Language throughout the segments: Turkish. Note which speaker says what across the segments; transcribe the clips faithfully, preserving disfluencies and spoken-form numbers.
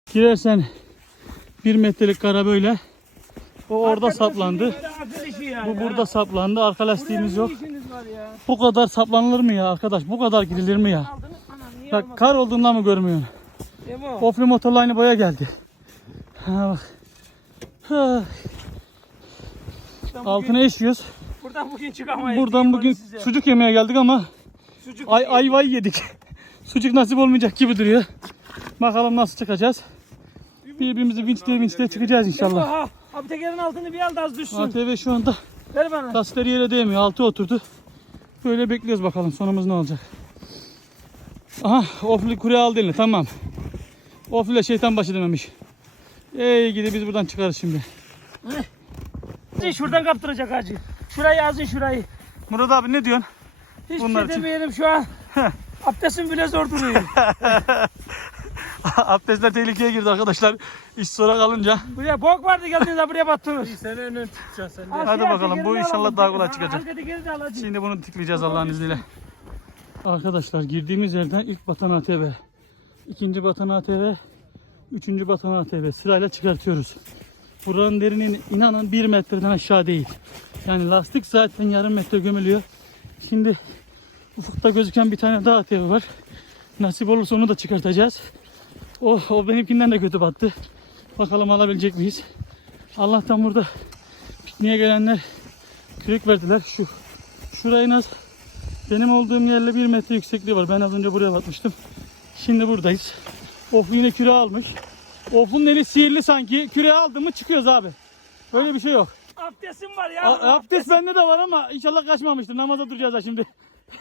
Speaker 1: Girersen bir metrelik kara böyle. O orada
Speaker 2: Hakikaten
Speaker 1: saplandı.
Speaker 2: sizin böyle akıl işi yani
Speaker 1: Bu
Speaker 2: ya.
Speaker 1: burada saplandı. Arka lastiğimiz
Speaker 2: Buraya
Speaker 1: yok.
Speaker 2: ne işiniz var ya?
Speaker 1: Bu kadar saplanılır mı ya arkadaş? Bu kadar girilir mi ya?
Speaker 2: Aldınız anam niye
Speaker 1: Bak
Speaker 2: olmadın?
Speaker 1: kar olduğundan mı görmüyorsun?
Speaker 2: Emo.
Speaker 1: Ofli motorla aynı boya geldi. Ha bak. Ha.
Speaker 2: Buradan
Speaker 1: Altına
Speaker 2: bugün,
Speaker 1: eşiyoruz.
Speaker 2: buradan bugün çıkamayız.
Speaker 1: Buradan
Speaker 2: diyeyim
Speaker 1: bugün
Speaker 2: onu size.
Speaker 1: sucuk yemeye geldik ama
Speaker 2: Sucuk
Speaker 1: ay
Speaker 2: değil.
Speaker 1: ayvayı yedik. Sucuk nasip olmayacak gibi duruyor. Bakalım nasıl çıkacağız. Birbirimizi vinçleye vinçleye çıkacağız
Speaker 2: Emo,
Speaker 1: inşallah.
Speaker 2: ha. Abi tekerin altını bir al da az düşsün.
Speaker 1: A T V şu anda
Speaker 2: Ver bana.
Speaker 1: lastikleri yere değmiyor. Altı oturdu. Böyle bekliyoruz bakalım sonumuz ne olacak. Aha ofli kurye aldı eline tamam. Ofli ile şeytan başı dememiş. Ey gidi biz buradan çıkarız şimdi.
Speaker 2: Heh. Şuradan kaptıracak hacı. Şurayı azın şurayı.
Speaker 1: Murat abi ne diyorsun?
Speaker 2: Hiçbir
Speaker 1: Bunlar
Speaker 2: şey
Speaker 1: için.
Speaker 2: demeyelim şu an. Abdestim bile zor duruyor.
Speaker 1: Abdestler tehlikeye girdi arkadaşlar. İş sonra kalınca.
Speaker 2: Buraya bok vardı geldiğinde buraya battınız.
Speaker 3: Sen önden tutacaksın sen de.
Speaker 1: Hadi bakalım, bu inşallah daha kolay çıkacak.
Speaker 2: Hadi geri de al hacı.
Speaker 1: Şimdi bunu tıklayacağız Allah'ın izniyle. Arkadaşlar girdiğimiz yerden ilk batan A T V, ikinci batan A T V, üçüncü batan A T V sırayla çıkartıyoruz. Buranın derinliği inanın bir metreden aşağı değil. Yani lastik zaten yarım metre gömülüyor. Şimdi ufukta gözüken bir tane daha A T V var. Nasip olursa onu da çıkartacağız. O, o benimkinden de kötü battı. Bakalım alabilecek miyiz? Allah'tan burada pikniğe gelenler kürek verdiler. Şu şurayı nasıl? Benim olduğum yerle bir metre yüksekliği var. Ben az önce buraya batmıştım. Şimdi buradayız. Of yine küre almış. Of'un eli sihirli sanki. Küre aldı mı çıkıyoruz abi. Öyle bir şey yok.
Speaker 2: Abdestim var ya.
Speaker 1: A- abdest bende de var ama inşallah kaçmamıştır. Namaza duracağız da şimdi.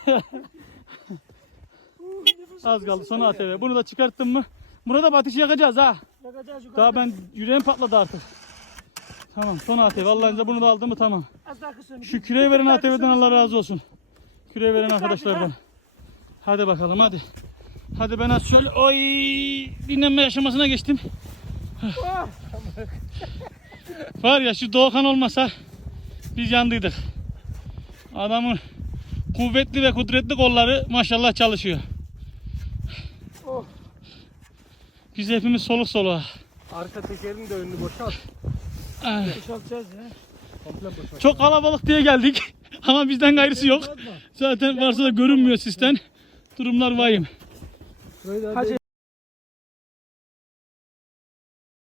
Speaker 1: Az kaldı son A T V. Bunu da çıkarttım mı? Burada ateşi yakacağız ha.
Speaker 2: Yakacağız yukarıda.
Speaker 1: Daha ben yüreğim patladı artık. Tamam son A T V. Allah'ın izniyle bunu da aldım mı tamam.
Speaker 2: Az daha kısın.
Speaker 1: Şu küreği veren A T V'den Allah razı olsun. Küreği veren arkadaşlardan. Hadi bakalım hadi. Hadi ben az şöyle oy dinlenme aşamasına geçtim.
Speaker 2: Oh.
Speaker 1: Var ya şu Doğukan olmasa biz yandıydık. Adamın kuvvetli ve kudretli kolları maşallah çalışıyor.
Speaker 2: Oh.
Speaker 1: Biz hepimiz soluk soluğa.
Speaker 3: Arka tekerin de önünü boşalt.
Speaker 1: Ah,
Speaker 2: Boşaltacağız ya.
Speaker 3: Komple boşalt.
Speaker 1: çok kalabalık diye geldik ama bizden gayrısı yok. Zaten varsa da görünmüyor sistem. Durumlar vahim.
Speaker 3: Şurayı da
Speaker 2: Hacı